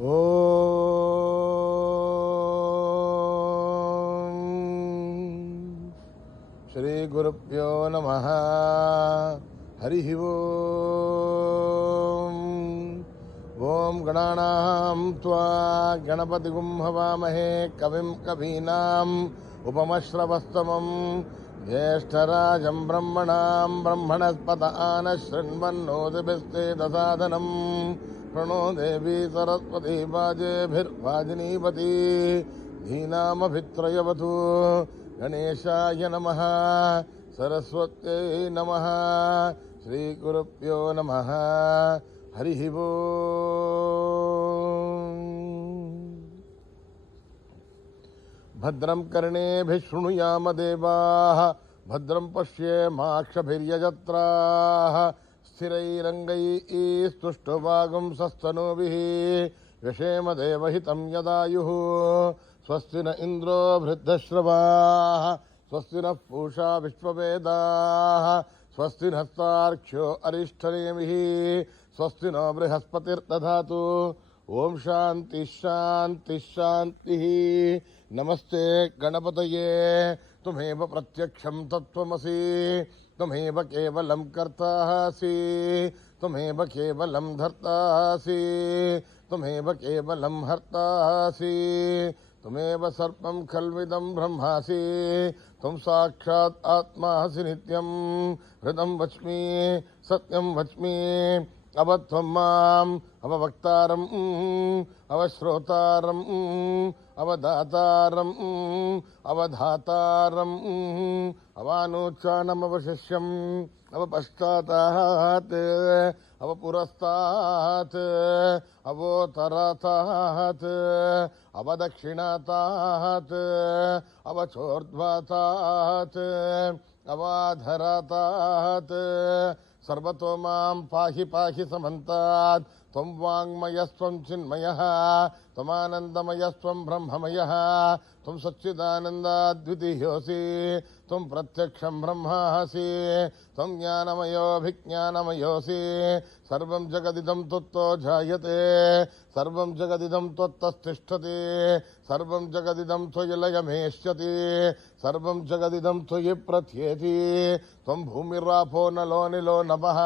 ఓం శ్రీ గురుభ్యో నమః. హరి ఓం. ఓం గణానాం త్వా గణపతిగుం హవామహే కవిం కవీనాం ఉపమశ్రవస్తమం జ్యేష్ఠరాజం బ్రహ్మణాం బ్రహ్మణస్పత ఆనశృణ్వన్నోతిభిశ్చేదసాదనం ప్రణో దేవీ సరస్వతీ వాజేభిర్వాజినీపతి ధీనామభిత్రయవతు. గణేశాయ నమః. సరస్వత్యై నమః. శ్రీగురుభ్యో నమః. హరి ఓం. భద్రం కర్ణేభిః శృణుయామ దేవాః. భద్రం పశ్యేమాక్షభిర్యజత్రాః. స్థిరైరంగైస్తుష్టవాగుంసస్తనూభిः వ్యశేమ దేవహితం యదాయుః. స్వస్తి న ఇంద్రో వృద్ధశ్రవాः. స్వస్తి నః పూషా విశ్వవేదాः. స్వస్తి నస్తార్క్ష్యో అరిష్టనేమిః. స్వస్తి నో బృహస్పతిర్దధాతు. ఓం శాంతి శాంతి శాంతి. నమస్తే గణపతయే. త్వమేవ ప్రత్యక్షం తత్వమసి. త్వమేవ కేవలం కర్తాసి. త్వమేవ కేవలం ధర్తాసి. త్వమేవ కేవలం హర్తాసి. త్వమేవ సర్వం ఖల్విదం బ్రహ్మాసి. త్వం సాక్షాత్ ఆత్మాసి నిత్యం. హృదం వచ్మి సత్యం వచ్మి. అవత్వం మాం అవవక్తారం అవశ్రోతారం అవదాతారం అవధాతారం అవానోచ్చానమవశిష్యం అవపశ్చాతాత్ అవపురస్తాత్ అవోత్తరాతాత్ అవదక్షిణాతాత్ అవచోర్ధ్వాతాత్ అవాధరాతాత్. సర్వతో మాం పాహి పాహి సమంతాత్. త్వం వాంగ్మయస్త్వం చిన్మయః. త్వమానందమయస్త్వం బ్రహ్మమయః. త్వం సచ్చిదానందాద్వితీయోసి. త్వం ప్రత్యక్షం బ్రహ్మాసి. త్వం జ్ఞానమయోభిజ్ఞానమయోసి. సర్వం జగదిదం త్వత్తో జాయతే. సర్వం జగదిదం త్వత్తస్థిష్టతి. సర్వం జగదిదం త్వయి లయమేష్యతి. సర్వం జగదిదం త్వయి ప్రథ్యేతి. త్వం భూమిరాపో నలో నిలో నభః.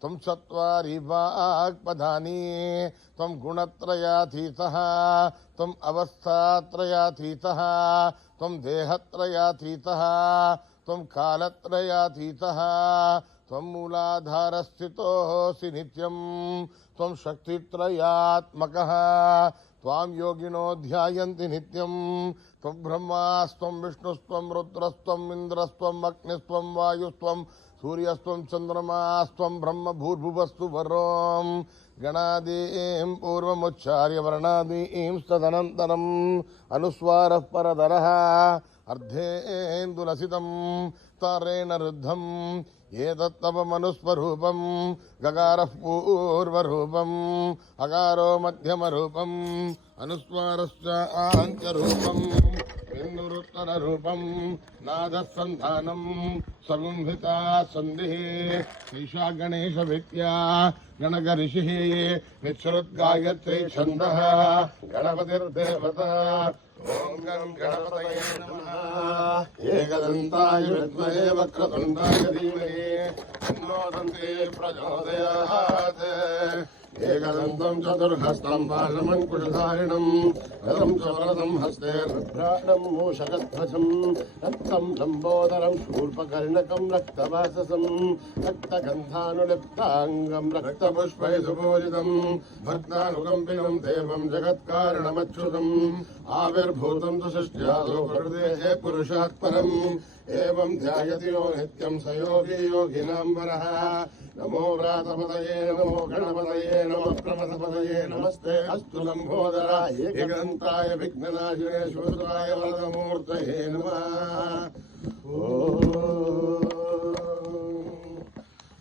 త్వం చత్వారి వాక్పదాని. త్వం గుణత్రయాతీతః. త్వం అవస్థాత్రయాతీతః. త్వం దేహత్రయాతీతః. త్వం కాలత్రయాతీతః. త్వం మూలాధారస్థితోసి నిత్యం. త్వం శక్తిత్రయాత్మకః. త్వాం యోగినో ధ్యాయంతి నిత్యం. త్వం బ్రహ్మాస్త్వం విష్ణుస్త్వం రుద్రస్త్వం ఇంద్రస్త్వం అగ్నిస్త్వం వాయుస్త్వం సూర్యస్త్వం చంద్రమాస్త్వం బ్రహ్మ భూర్భువస్సు వరోం. గణాదీం పూర్వముచ్చార్య వర్ణాదీం తదనంతరం అనుస్వారః పరదరః. అర్ధేందులసితం తారేణ రుద్ధం. ఏతత్తవ మనుస్వరూపం. గగారః పూర్వరూపం. అగారో మధ్యమరూపం. అనుస్వారశ్చ ఆంత్యరూపం. బిందురుత్తరరూపం. నాదసంధానం సగుంభితా సంధిః. ఈశా గణేశ విద్యా గణగ ఋషిః. విశ్రుద్గాయత్రీ ఛందః. గణపతిర్దేవతా. ఓం గం గణపతయే నమః. ఏకదంతాయ విద్మహే వక్రతుండాయ ధీమహి తన్నో దంతే ప్రచోదయాత్. ఏకదంతం చతుర్హస్తం పాశమంకుశధారిణం రథం చ వరదం హస్తే రుద్రాణం మూషకధ్వజం రక్తం లంబోదరం శూర్పకర్ణకం రక్తవాససం రక్తగంధానులిప్తాంగం రక్తపుష్పై సుపూజితం భక్తానుకంపితం దేవం జగత్కారణమచ్యుతం ఆవిర్భూతం తు సృష్ట్యాదో ప్రకృతే పురుషాత్ పరం. ఏవం ధ్యాయతి యో నిత్యం స యోగి యోగినాం వరః. నమో వ్రాతపదయే నమో గణపతయే నమః ప్రమథపదయే నమస్తే అస్తు లంబోదరాయ ఏకదంతాయ విఘ్ననాశినే శూద్రాయ వరదమూర్తయే నమః.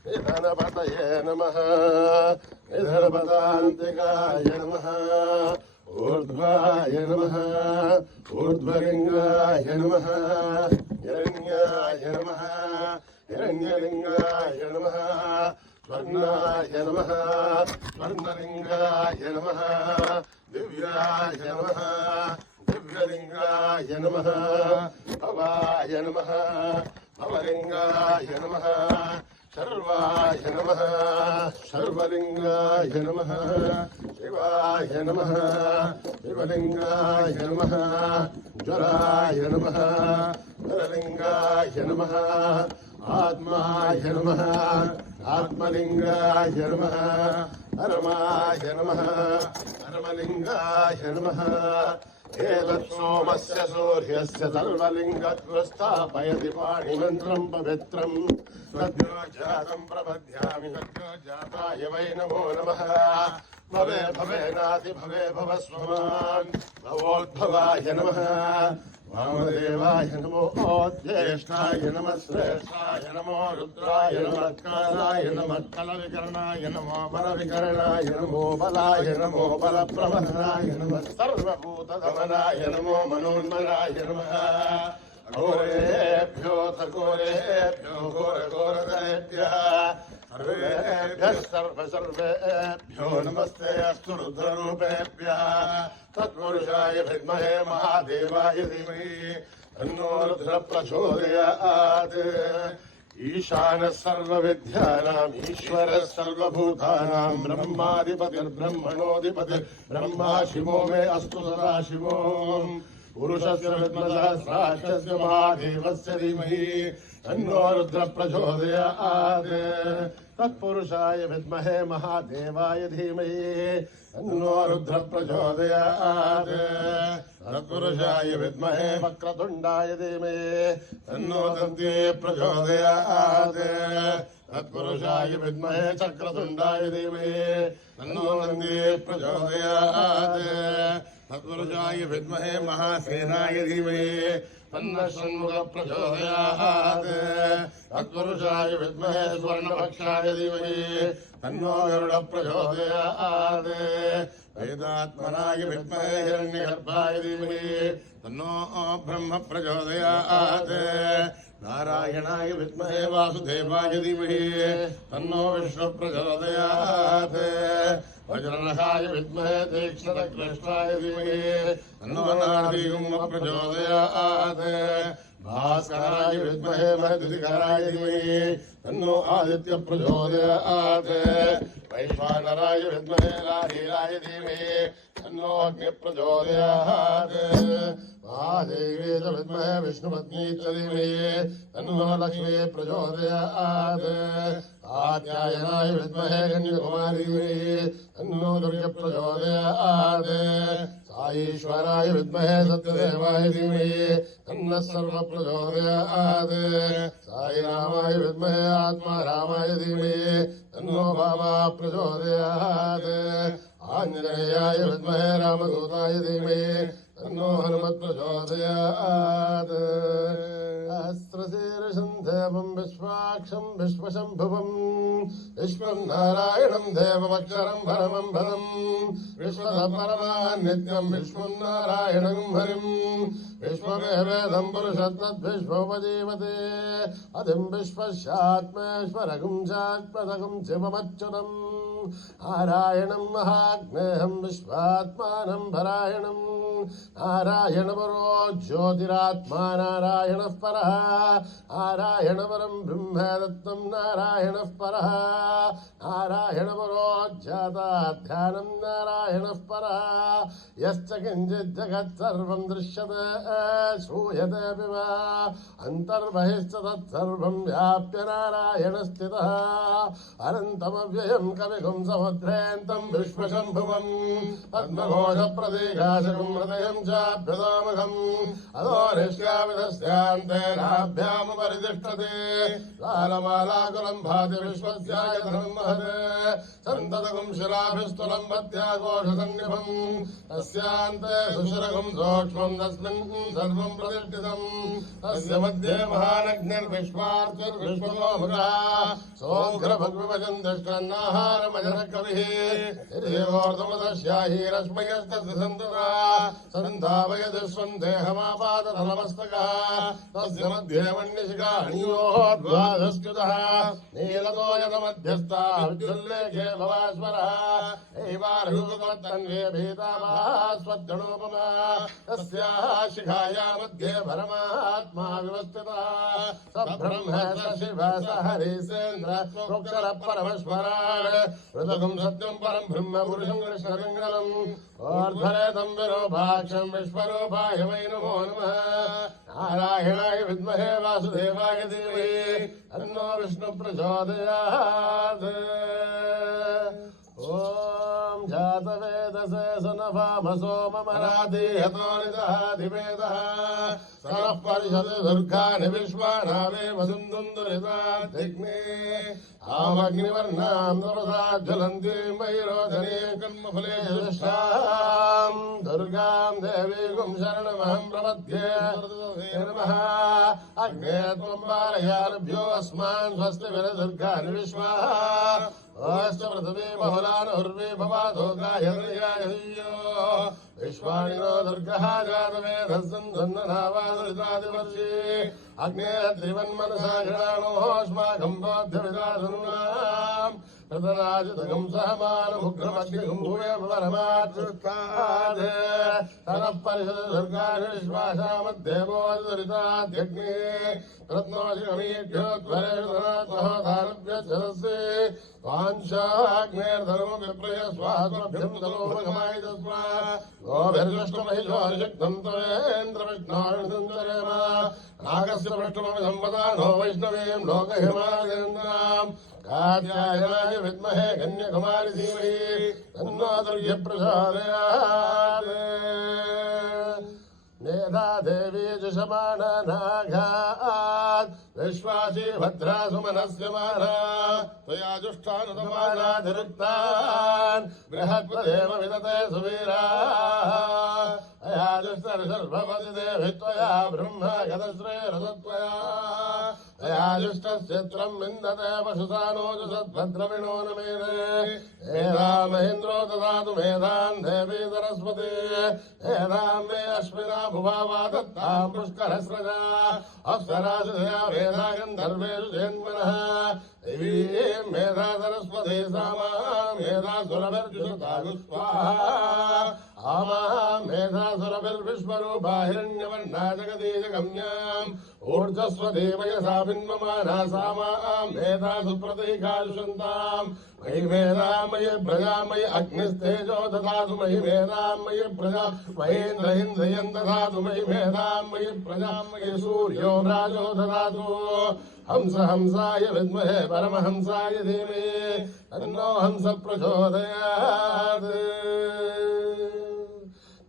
నిధనపతయే నమః. నిధనపదాంతికాయ నమః. ఊర్ధ్వాయ నమః. ఊర్ధ్వలింగాయ నమః. హిరణ్యాయ నమః. హిరణ్యలింగాయ నమః. स्वर्णाय नमः स्वर्णलिंगाय नमः दिव्याय नमः दिव्यलिंगाय नमः भवाय नमः भवलिंगाय नमः सर्वाय नमः सर्वलिंगाय नमः शिवाय नमः शिवलिंगाय नमः ज्वराय नमः ज्वरलिंगाय नमः आत्माय नमः आत्मलिंगाय नमः परमाय नमः परमलिंगाय नमः एतत्सोमस्य सूर्यस्य सर्वलिङ्गत्वस्थापयति पाणिमन्त्रं पवित्रम् सद्योजातं प्रपद्यामि सद्योजाताय वै नमो नमः भवे भवेनाति भवे भवस्वमान् भवोद्भवाय नमः वामदेवाय नमो ज्येष्ठाय नमः श्रेष्ठाय नमो रुद्राय नमः कालाय नमः कलविकरणाय नमो बलविकरणाय नमो बलाय नमो बलप्रवहनाय नमः सर्वभूतदमनाय नमो मनोन्मनाय नमः घोरेभ्यो घोरेभ्यो घोरघोरधरेभ्यः सर्वेभ्यो नमस्ते अस्तु रुद्ररूपेभ्यः तत्पुरुषाय विद्महे महादेवाय धीमहि तन्नो रुद्रः प्रचोदयात् ईशानः सर्वविद्यानाम् ईश्वरः सर्वभूतानां ब्रह्माधिपतिर्ब्रह्मणोऽधिपतिर्ब्रह्मा शिवो मे अस्तु सदा शिवो पुरुषस्य विद्मसहस्राक्षस्य महादेवस्य धीमहि तन्नो रुद्रः प्रचोदयात् तत्पुरुषाय विद्महे महादेवाय धीमहि तन्नो रुद्रः प्रचोदयात् तत्पुरुषाय विद्महे वक्रतुण्डाय धीमहि तन्नो दन्ती प्रचोदयात् तत्पुरुषाय विद्महे चक्रतुण्डाय धीमहि तन्नो दन्ती प्रचोदयात् तत्पुरुषाय विद्महे महासेनाय धीमहि तन्नः षण्मुखः प्रचोदयात् तत्पुरुषाय विद्महे स्वर्णभक्षाय धीमहि तन्नो गरुडः प्रचोदयात् वेदात्मनाय विद्महे हिरण्यगर्भाय धीमहि तन्नो ब्रह्म प्रचोदयात् नारायणाय विद्महे वासुदेवाय धीमहि तन्नो विष्णु प्रचोदयात् वज्रनखाय विद्महे तीक्ष्णकृष्णाय धीमहि तन्नो नारसिंह प्रचोदयात् भास्कराय विद्महे महद्युतिकराय धीमहि तन्नो आदित्य प्रचोदयात् वैश्वानराय विद्महे राहीराय धीमहि तन्नो अग्नि प्रचोदयात् महादेवी च विद्महे विष्णुपत्नी च धीमहि तन्नो लक्ष्मी प्रचोदयात् कात्यायनाय विद्महे कन्याकुमारी धीमहि तन्नो दुर्गे प्रचोदयात् साईश्वराय विद्महे सत्यदेवाय धीमहि तन्नः सर्व प्रचोदयात् साईरामाय विद्महे आत्मारामाय धीमहि तन्नो बाबा प्रचोदयात् आञ्जनेयाय विद्महे रामदूताय धीमहि तन्नो हनुमत् प्रचोदयात् सहस्रशीर्षं देवं विश्वाक्षं विश्वशम्भुवं विश्वं नारायणं देवमक्षरं परमं पदं विश्वतपरमान् नित्यं विश्वं नारायणं हरिं विश्वमेवेदं पुरुषत्तद्विश्वोपजीवते अधिं विश्वस्यात्मेश्वरगुं चात्मदगुं शिवमच्युतं नारायणं महाग्नेहं विश्वात्मानं परायणं नारायणपरो ज्योतिरात्मा नारायणः परः नारायणपरं ब्रह्म दत्तं नारायणः परः नारायणपरो ज्ञाताध्यानं नारायणः परः यश्च किञ्चित् जगत् सर्वं दृश्यते श्रूयते वा अन्तर्बहिश्च तत्सर्वं व्याप्य नारायणस्थितः अनन्तमव्ययं कविगुं समुद्रेऽन्तं विश्वशम्भुवं पद्मघोषप्रतीकाशकं हृदयं चाभ्युदामघम् अधो निष्यामि तस्यान्ते नाभ्यामुपरितिष्ठते लालमालाकुलं भाति विश्वस्यायतनं महते सन्ततगुं शिलाभिस्तुलं पद्याघोषसन्निभम् तस्यान्ते सुशिरगुं सूक्ष्मं तस्मिन् सर्वं प्रतिष्ठितम् तस्य मध्ये महानग्निर्विश्वार्थिर्विश्वतोमुखः सोऽघ्रभग्विभजन् दष्टन्नाहारमजनकविः हिरेवोर्धमुदस्याहीरश्मयस्तस्य सन्तता सन्धावयति स्वं देहमापादधनमस्तकः तस्य मध्ये मण्यशिखाणियोः द्वादस्कृतः नीलतो यतमध्यस्था विद्युल्लेखे भवास्वरः एवार्हुतन्वे भीतामहास्वद्धनोपमा तस्याः शिखाया मध्ये परमात्मा विवस्थितः स ब्रह्म स शिव स हरिसेन्द्र प्रोक्षर परमस्वरान् ऋतकं सत्यं परं ब्रह्म पुरुषं कृष्णलिङ्गलम् ओर्ध्वरेदं विरूपाक्षं विश्वरूपाय वै नमो नमः नारायणाय विद्महे वासुदेवाय धीमहि तन्नो विष्णु प्रचोदयात् ॐ जातवेदसे सनभामसो ममराधि हतो निदहाधिवेदः सनः परिषदि दुर्गानि विश्वानावे वसुन्दुन्दुरिताधिग्ने आमग्निवर्णां तपसा ज्वलन्तीं वैरोधने कर्मफले दृष्टां दुर्गां देवीं शरणमहं प्रपद्ये नमः अग्ने त्वं पारयानुभ्यो अस्मान् स्वस्तिभिर्दुर्गानि विश्वाः अस्य पृथिवी बहुलान उर्वी भवादो गायत्र्याययो विश्वाणिनो दुर्गः जातवेदस्सन्धन्ननावादृतादिवर्षी अग्ने त्रिवन्मनसा गणाणोऽस्माकं बोध्यविदाधनुनाम् तदराजितकं सहमानमुग्रमग्निकं भूयं परमात्मकात् तनः परिषद दुर्गानि विश्वासामद्देवोदरिताद्यग्ने रत्नोऽशिखमीभ्योद्वरेर्धनात्महोदानभ्यच्छदस्ये वाञ्छाग्नेर्धर्मं विप्रय स्वात्मभ्यं तलोपगमाय तस्मा गोभिर्विष्णुमहिषोऽनिषिक्तं तवेन्द्रविष्णोर्निसञ्चरेम नागस्य पृष्ठमपि सम्पदानो वैष्णवीं लोकहिमादेन्द्राम् कात्यायनाय विद्महे कन्याकुमारी धीमहि तन्नो दुर्गे प्रचोदयात् मेधा देवी जुषमाणनाघात् विश्वासी भद्रा सुमनस्य माना त्वया जुष्टानुतमानाधिरुक्तान् बृहत्पदेव विदते सुवीराः अया जुष्टर्षर्भवति देवि त्वया ब्रह्म गतश्रेरसत्वया अया जुष्टश्चित्रं विन्दते पशुसानोजुषद्भद्रविणो न मेधे एधा महेन्द्रो ददातु मेधान् देवी सरस्वती एधां मे अश्विना भुवावा दत्तां पुष्करस्रजा अप्सरासुधया मेधा गन्धर्वेषु जन्मनः देवीं मेधा सरस्वती सामां मेधा सुरभिर्जुषतागुस्वाहा आमां मेधा सुरभिर्विश्वरूपा हिरण्यवर्णा जगदीजगम्याम् ऊर्जस्वती वयसा बिन्वमाना सामां मेधा सुप्रतीकाशुषन्ताम् मयि मेधां मयि प्रजा मयि अग्निस्तेजो ददातु मयि मेधां मयि प्रजा महेन्द्र इन्द्रियं ददातु मयि मेधां मयि प्रजा मयि सूर्यो राजो ददातु हंस हंसाय विद्महे परमहंसाय धीमहि तन्नो हंस प्रचोदयात्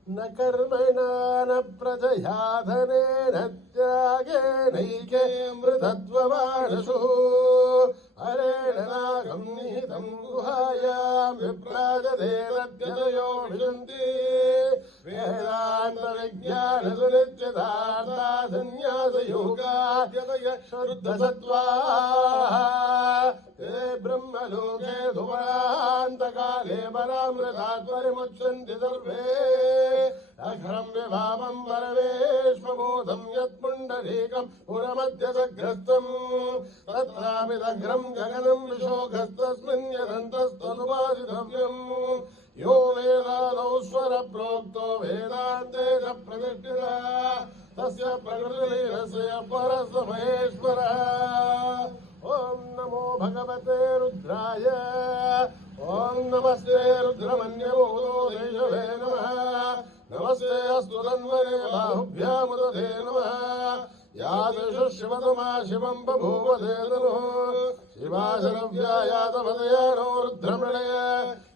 न कर्मणा न प्रजया धनेन त्यागेनैके मृतत्वमानसु हरेण नागं निहितं गुहायां विप्राजधेरद्यतयो विशन्ति वेदान्तविज्ञानसुनित्यदार्थासन्न्यासयोगाद्यतय शुद्धसत्त्वाः ते ब्रह्मलोके धुमरान्तकाले परामृतात् परिमुच्यन्ति सर्वे अघ्रं विभावं परमेश्वबोधं यत्पुण्डरीकं पुरमध्यसग्रस्तम् तत्रापि दघ्रं जगनं विशोकस्तस्मिन् यदन्तस्तनुपादितव्यम् यो वेदादौ स्वरप्रोक्तो वेदान्ते च प्रतिष्ठितः तस्य प्रकृतिलीनस्य परस्य महेश्वरः ॐ नमो भगवते रुद्राय ॐ नमस्ते रुद्रमन्यवोदो देशवे नमः नमस्ते अस्तु तन्वने बाहुभ्यामुदधे नमः या दिशु शिवतमा शिवं बभूव देदनुः शिवाशरव्या यातपदयानो रुद्रमृणय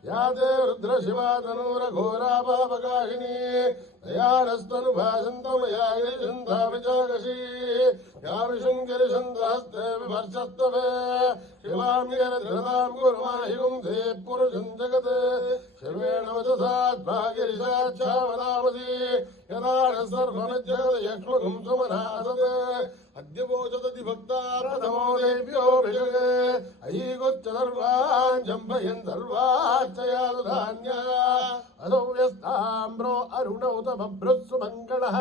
या ते रुद्रशिवा तनूरघोरा पापकाशिनी तयानस्तनुभाषन्तमया गिरिशन्धा विचाकशी या विशृङ्गिरिशन्धहस्ते विभर्षस्तवे शिवां यरधृतां कुर्माहिगुं धे पुरुषं जगत् शिवेण वचसात्मा गिरिशाच्छावदामसि यदा न सर्वमिज्जगत् यक्ष्मगुं सुमनासत् अद्य वोचदति भक्ता प्रथमो देव्योऽभिषगे अयीगुच्च सर्वान् जम्भयन् सर्वाच्चयादु धान्या असौ यस्ताम्रो अरुणौत बभ्रुत्सु मङ्गलः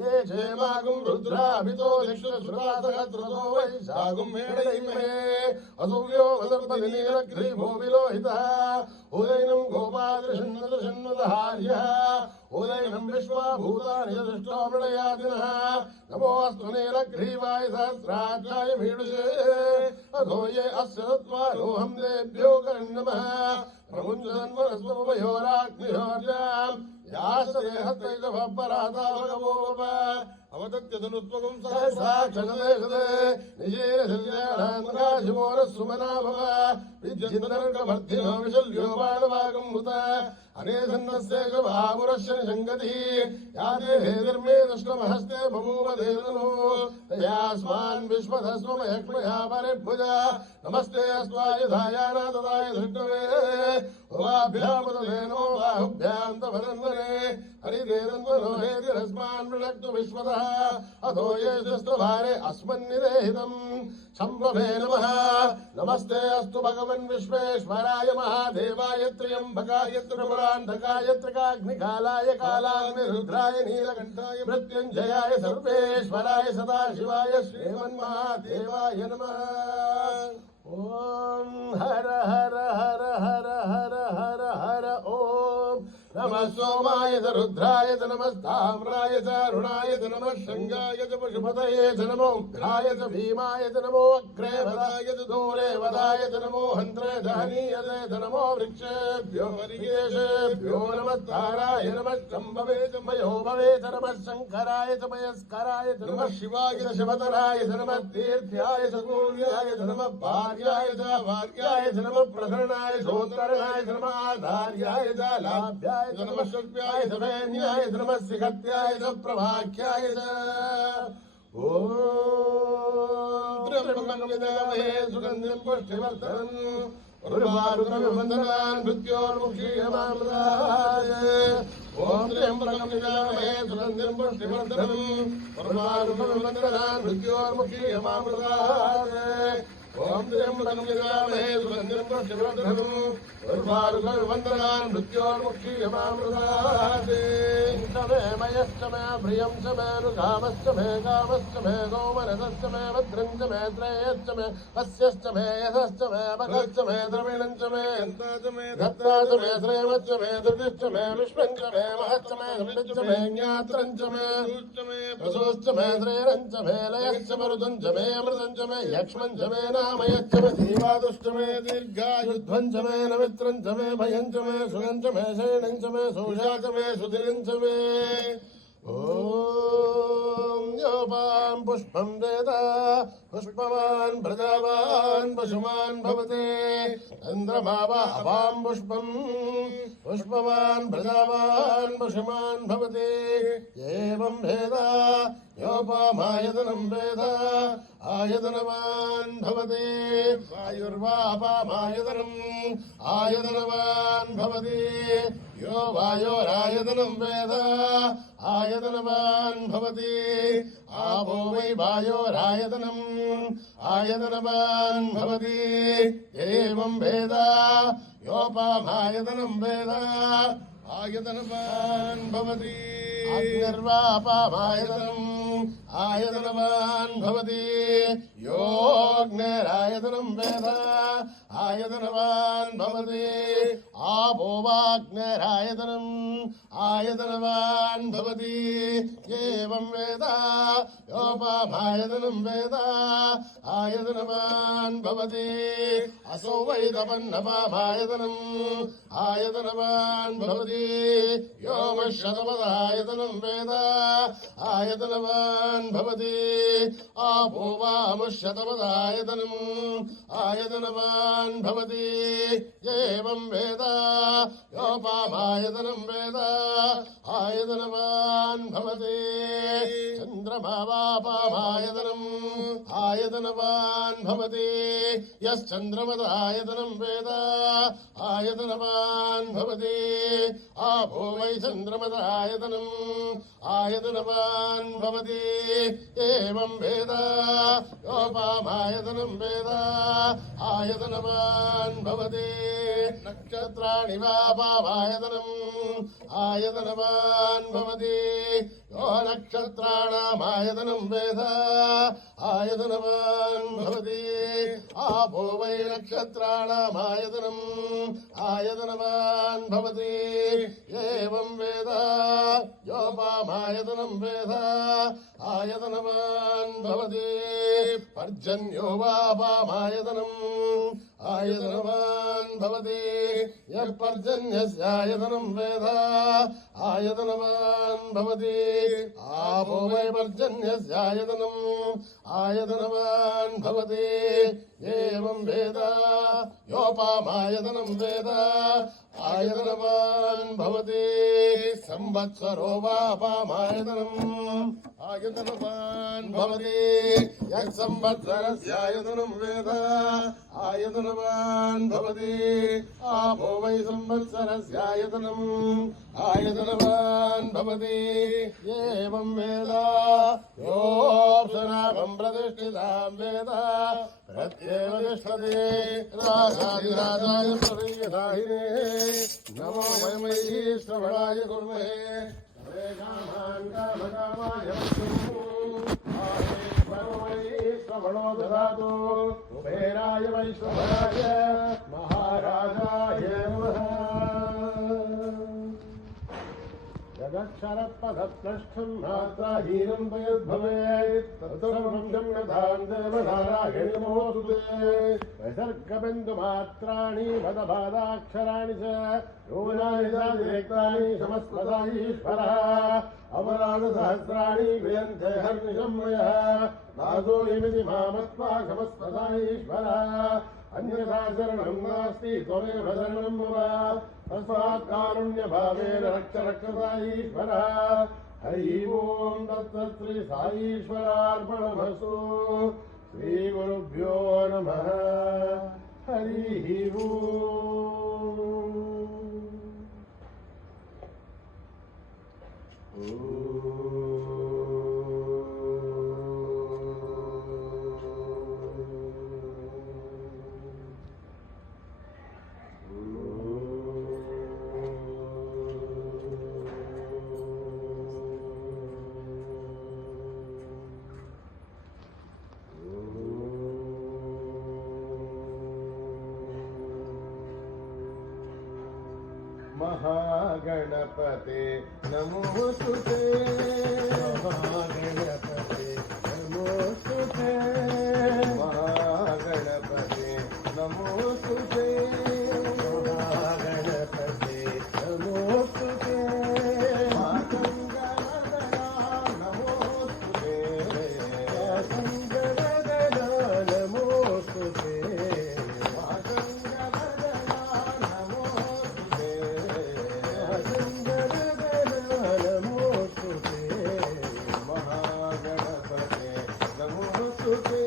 ये क्षेमागुं रुद्राभितो दिक्षुश्रुतासहस्रतो वैशागुं मेडयिमे असुव्यो वदर्पदिनीलग्रीभो विलोहितः उदयनं गोपादृशन्नदहार्यः उदयनं विश्वाभूतानि दृष्टो मृळयादिनः नमोऽस्तु नीलग्रीवाय सहस्राक्षाय मीडुषे अधो ये अस्य तत्त्वारोहं देभ्यो नमः प्रमुञ्चन्वरस्वभयोराग्निहोर्याम् याश्रये हस्तैकभपराधा भगवोप अवदत्यधनुत्वगं सहस्राक्षणदेशदे निशेरशल्याणान्राशिवोरस्सुमना भव विद्यन्तर्गवर्धिनो विशल्यो बाणवागं हुत अनेसन्नस्येष भावुरस्य निषङ्गतिः या देहे धर्मे दष्टमहस्ते बभूव देदनो तयास्मान् विश्वधस्वमयक्ष्मया परिभुज नमस्ते अस्त्वाय धायाना तदाय धृष्टवे उभाभ्यामुदधेनो बाहुभ्यां तवदन्वने हरिदेदन्वनो हेतिरस्मान् मृणक्तु विश्वतः अधो ये दस्तभारे अस्मन्निरेहितम् शम्भवे नमः नमस्ते अस्तु भगवन् विश्वेश्वराय महादेवाय त्र्यम्बकाय त्रिपुरान्धकाय त्रिकाग्निकालाय कालाग्निरुद्राय नीलकण्ठाय मृत्युञ्जयाय सर्वेश्वराय सदाशिवाय श्रीमन्महादेवाय नमः ॐ हर हर हर हर हर हर हर ॐ नमः सोमाय च रुद्राय च नमस्ताम्राय च अरुणाय च नमः शृङ्गाय च पशुपतये च नमो उग्राय च भीमाय च नमो अग्रे वदाय च दूरे वदाय च नमो हन्त्रे च हनीयते च नमो वृक्षेभ्यो हरिकेशेभ्यो नमस्ताराय नमः शम्भवे च मयोभवे च नमः शङ्कराय च मयस्कराय च नमः शिवाय च शिवतराय च नमः तीर्थ्याय च गूर्याय च नमः भार्याय च भार्याय च नमः प्रसरणाय सोत्तरणाय च नमः आधार्याय च लाभ्याय नमः शक्त्याय च वैन्याय च नमः सिकत्याय च प्रभाख्याय च ॐ त्र्यम्बकं यजामहे सुगन्धिं पुष्टिवर्धनम् उर्वारुकविबन्धनान् मृत्योर्मुक्षीयमामृताय ॐ त्र्यम्बकं यजामहे सुगन्धिं पुष्टिवर्धनम् उर्वारुकविबन्धनान् मृत्योर्मुक्षीयमामृताय ॐ त्र्यम्बकं यजामहे सुगन्धिं पुष्टिवर्धनम् उर्वारुकविबन्धनान् मृत्योर्मुक्षीयमामृताय मे मयश्च मे प्रियं च मे रुकामश्च मे कामश्च मे गोमनसश्च मे भद्रं च मे श्रेयश्च मे वस्यश्च मे यशश्च मे भगश्च मे द्रविणं च मे धत्ता च मे श्रेयश्च मे धृतिश्च मे विश्वं च मे महश्च मे संविच्च मे ज्ञात्रं च मे वसोश्च मे श्रेयं च मे लयश्च मरुदं च मे अमृतं च मे यक्ष्मं च मे नामयश्च मे जीवादुश्च मे दीर्घायुध्वं च मे नमित्रं च मे भयं च मे सुगं च मे शयनं च मे सोषा च मे सुधिरं च मे ॐ योपां पुष्पं वेद पुष्पवान् प्रजावान् पशुमान् भवते चन्द्रमा वा अपां पुष्पं पुष्पवान् प्रजावान् पशुमान् भवते एवं वेद योपामायतनं वेद आयतनवान् भवते वायुर्वापामायतनम् आयतनवान् भवते यो वायोरायतनं वेद आयतनवान् भवति आपो वै वायोरायतनम् आयतनवान् भवति एवं वेद योपामायतनं वेद आयतनवान् भवति अग्निर्वापामायतनम् आयतनवान् भवति योऽग्निरायतनं वेद आयतनवान् भवति आपो वाग्निरायतनम् आयतनवान् भवति एवं वेद योपामायतनं वेद आयतनवान् भवति असो वै तपन्नपामायतनम् आयतनवान् भवति योमशतपदायतनं वेद आयतनवान् भवति आपो वामुशतपदायतनम् आयतनवान् भवति एवं वेद योपामायतनं वेद आयतनवान् भवति चन्द्रमा वापामायतनम् आयतनवान् भवति यश्चन्द्रमदायतनं वेद आयतनवान् भवति आपो वै चन्द्रमदायतनम् आयतनवान् भवति एवं वेद योपामायतनं वेद आयतनवान् भवति नक्षत्राणि वा पामायतनम् आयतनवान् भवति यो नक्षत्राणामायतनं वेद आयतनवान् भवति आपो वै नक्षत्राणामायतनम् आयतनवान् भवति एवं वेद योपामायतनं वेद आयतनवान् भवति पर्जन्यो वापामायतनम् आयतनवान् भवति यः पर्जन्यस्यायतनं वेद आयतनवान् भवति आपो वै पर्जन्यस्यायतनम् आयतनवान् भवति एवं वेद योपामायतनं वेद आयतनवान् भवति संवत्सरो वापामायतनम् आयतनवान् भवति यः संवत्सरस्यायतनं वेद आयतनवान् भवति आपो वै संवत्सरस्यायतनम् आयतनवान् भवति एवं वेद योऽप्सनाकं प्रतिष्ठितां वेद प्रत्येव तिष्ठति राजाधिराजाय प्रवीयदायिने नमो वयमै श्रवणाय कुर्महे कामान् कामकामाय श्रवणो ददातु कुबेराय वैश्वराय महाराजाय नमः यदक्षरपदप्रष्ठं मात्राहीनं यद्भवेत् तत्सर्वं गम्यधान् देवनारायणि नमोऽस्तुते विसर्गबिन्दुमात्राणि पदपादाक्षराणि च न्यूनानि चातिरिक्तानि समस्पदा ईश्वरः अवराणसहस्राणि क्रियन्ते हर्निशम्मयः दासोऽयमिति मामत्वा समस्पदा ईश्वरः अन्यथा शरणं नास्ति त्वमेव शरणं मम तस्मात् कारुण्यभावेन रक्ष रक्षसा ईश्वरः हरिः ओं तत्सत् श्री साईश्वरार्पणमस्तु श्रीगुरुभ्यो नमः हरिः महागणपते नमोस्तुते महागणपते नमोस्तुते महागणपते नमोस्तुते महागणपते नमोस्तुते मातङ्गवदना नमोस्तुते मातङ्गवदना नमोस्तुते महागणपते नमोस्तुते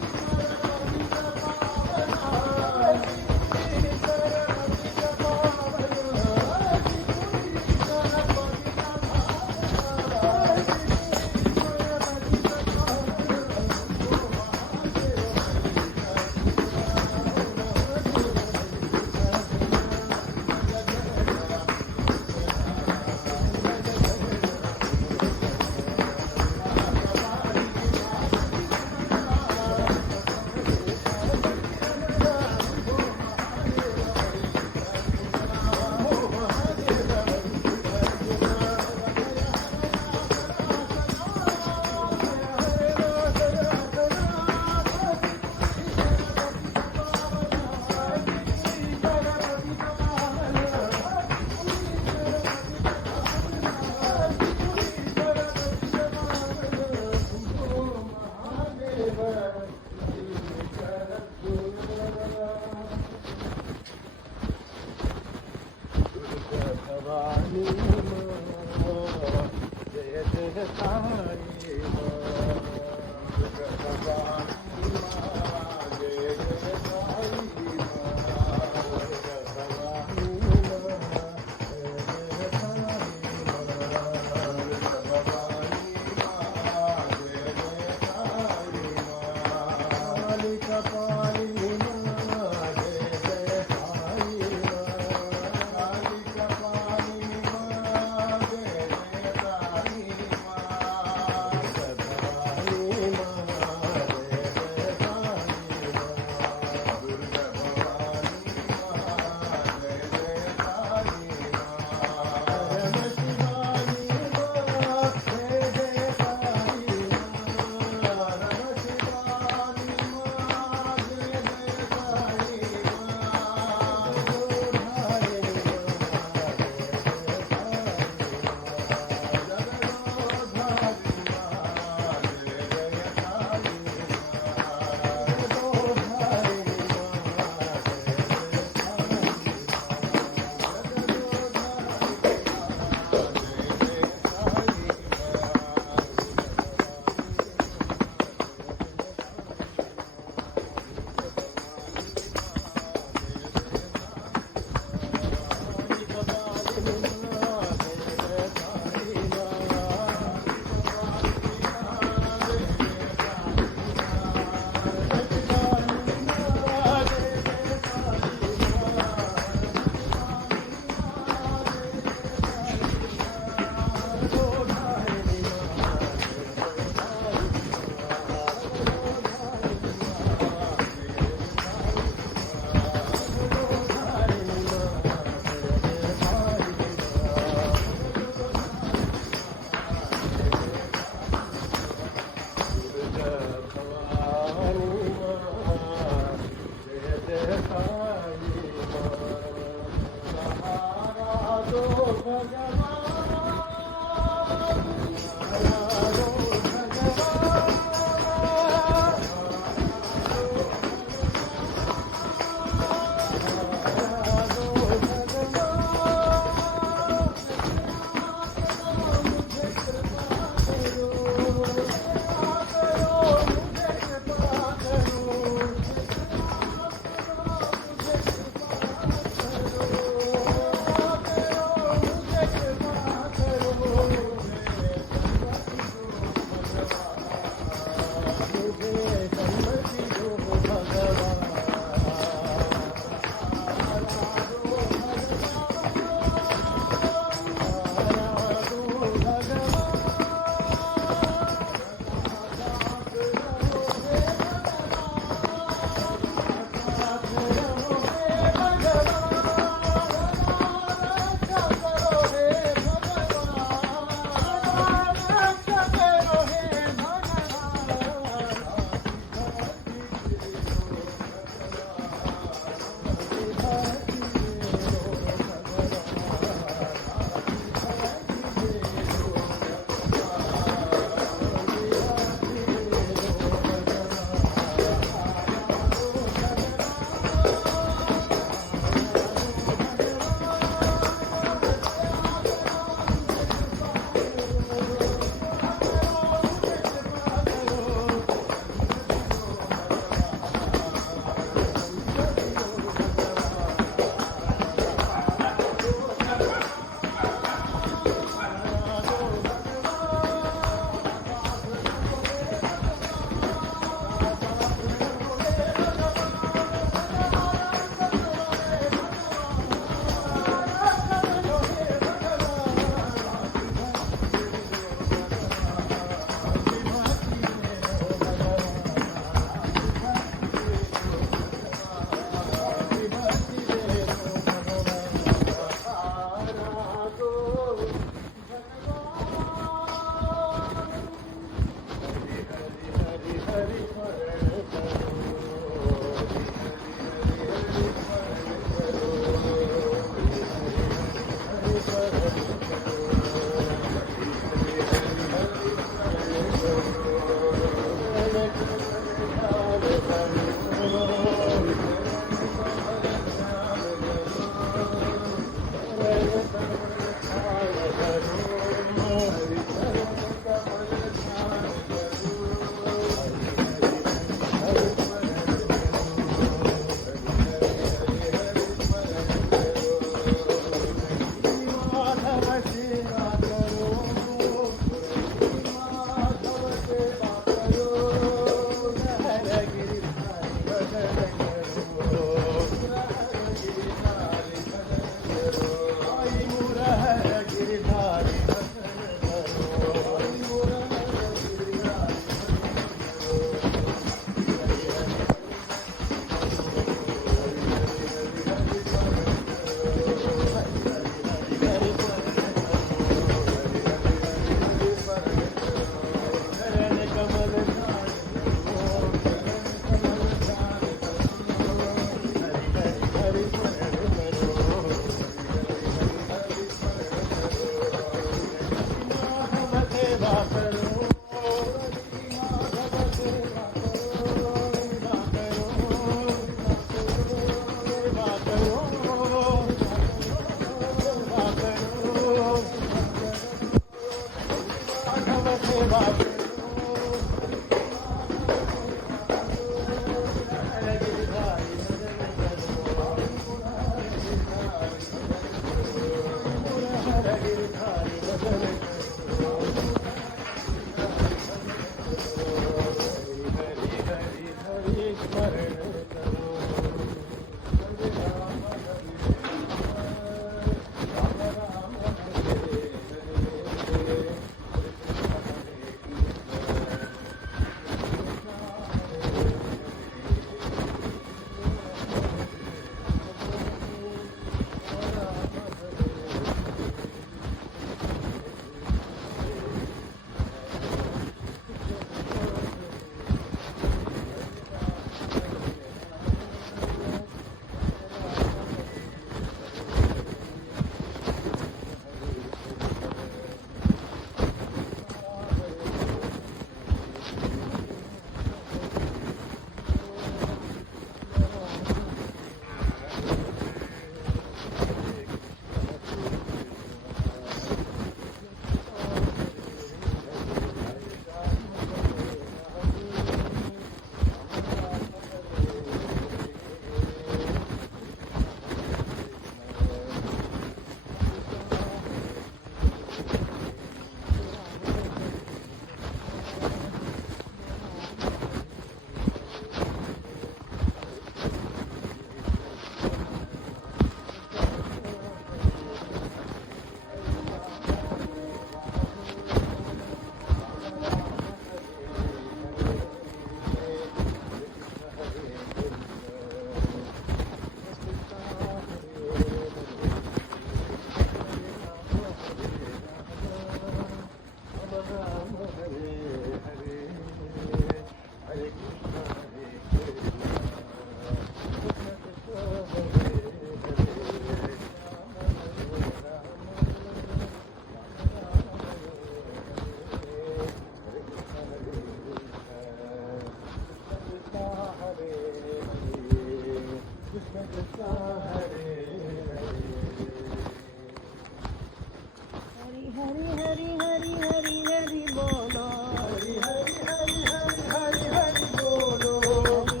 हरी हरी हरी हरी हरी हरी बोलो हरि हरि हरि हरि हरि हरि बोलो हरी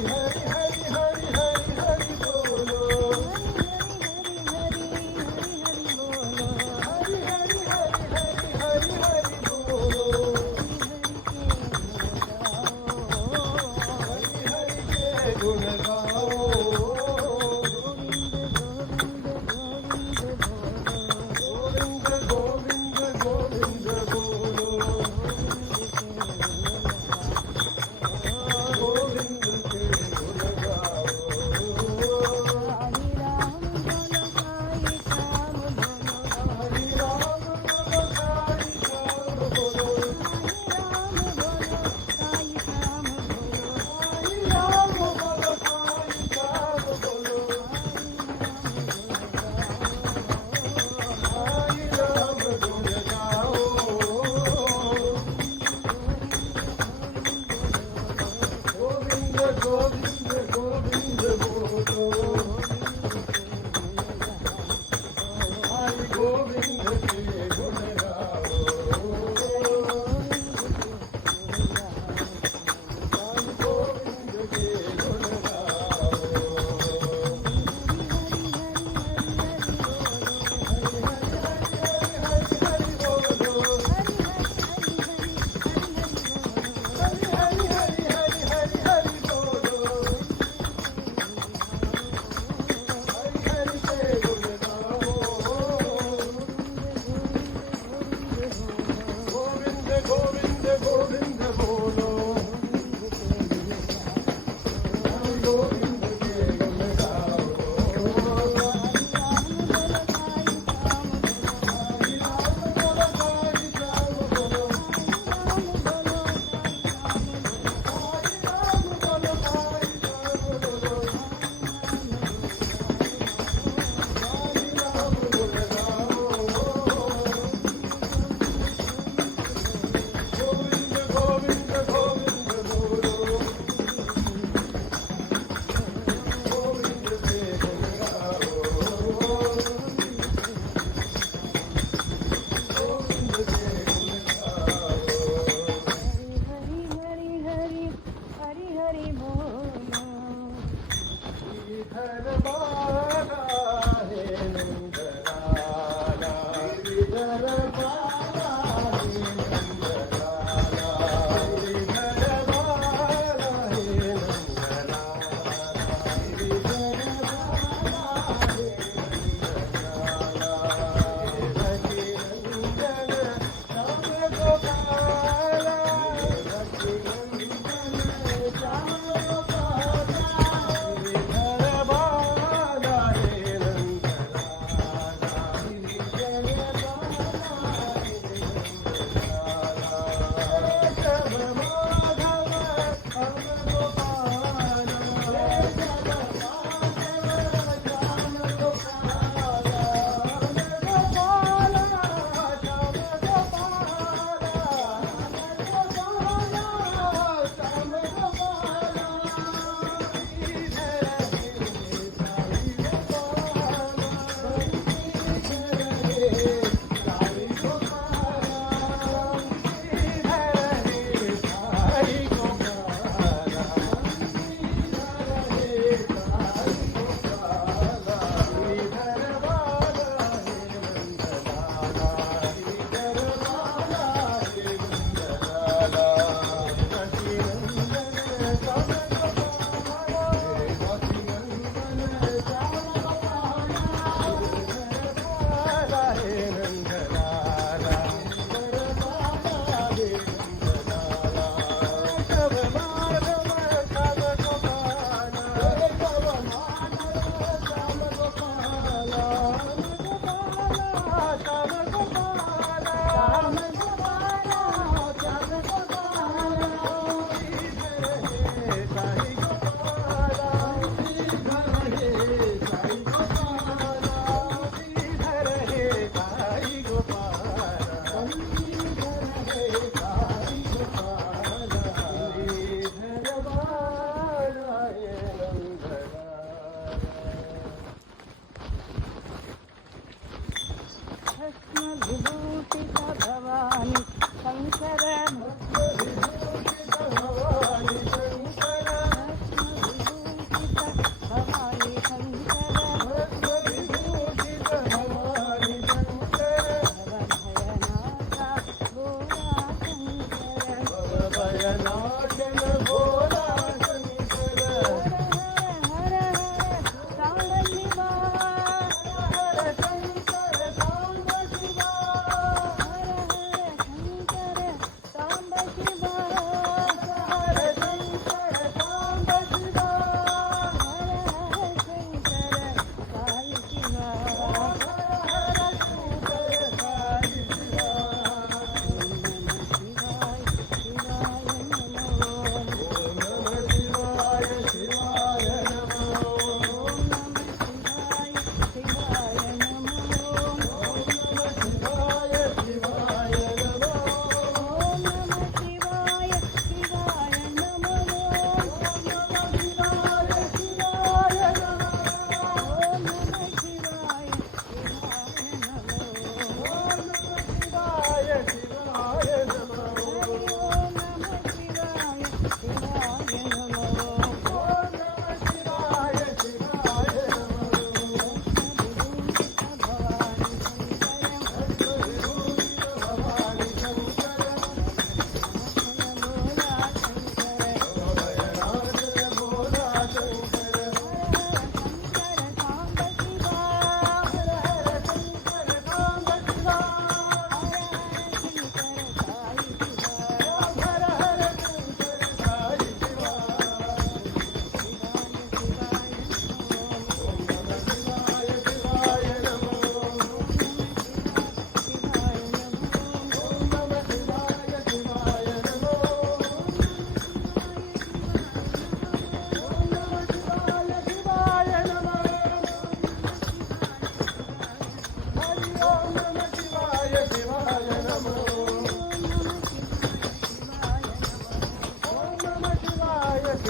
हरी हरी हरी हरी हरी बोलो हरि हरि हरि हरि हरि हरि बोलो हरी हरी के गुण गाओ गोविंद गोविंद गोविंद बोलो गोविंद के गुण गाओ हरि राम बोलो साई राम बोलो हरि राम बोलो साई राम बोलो हरि राम बोलो साई राम बोलो हरि राम बोलो साई राम बोलो हरि राम गुण गाओ गोविंद गोविंद गोविंद बोलो हरि गोविंद के गुण गाओ हरि गोविंद के गुण गाओ हरि हरि हरि हरि हरि हरि बोलो हरि हरि हरि हरि हरि हरि बोलो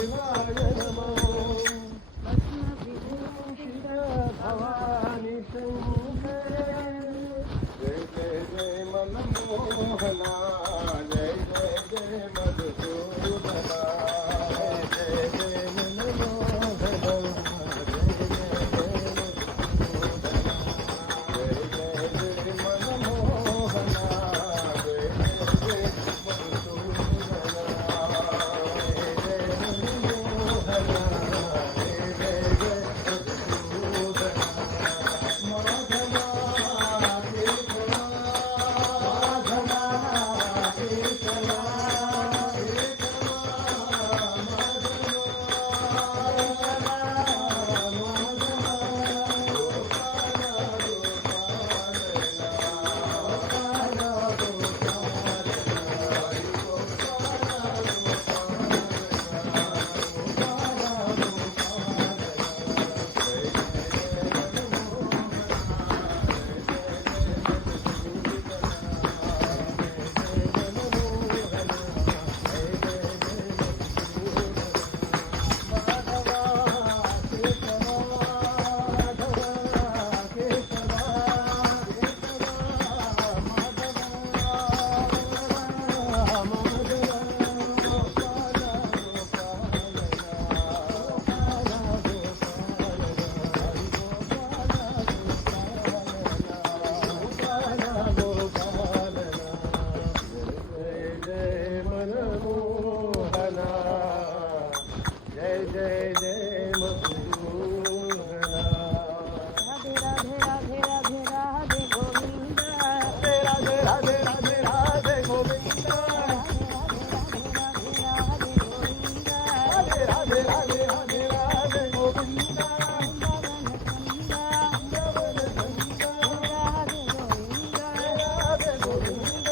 शिवाय नमो भस्मविभूषित भवानी शंकर जय जय जय मनमोहना जय जय जय मधुसूदना जय जय मनमोहना जय जय जय मनमोहना जय जय जय मधुसूदना जय जय मनमोहना जय जय जय मधुसूदना माधवा केशवा माधवा केशवा जय जय जय मधुसूदना राधे राधे राधे राधे राधे गोविंद राधे राधे राधे राधे राधे गोविंद राधे राधे राधे राधे राधे राधे राधे राधे गोविंद राधे गोविंद राधे गोविंद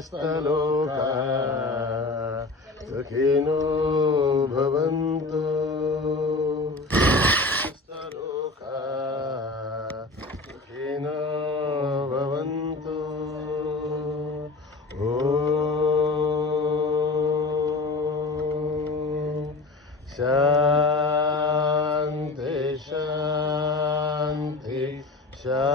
समस्तलोका सुखिनो भवन्तु समस्तलोका सुखिनो भवन्तु ॐ शान्ति शान्ति शान्ति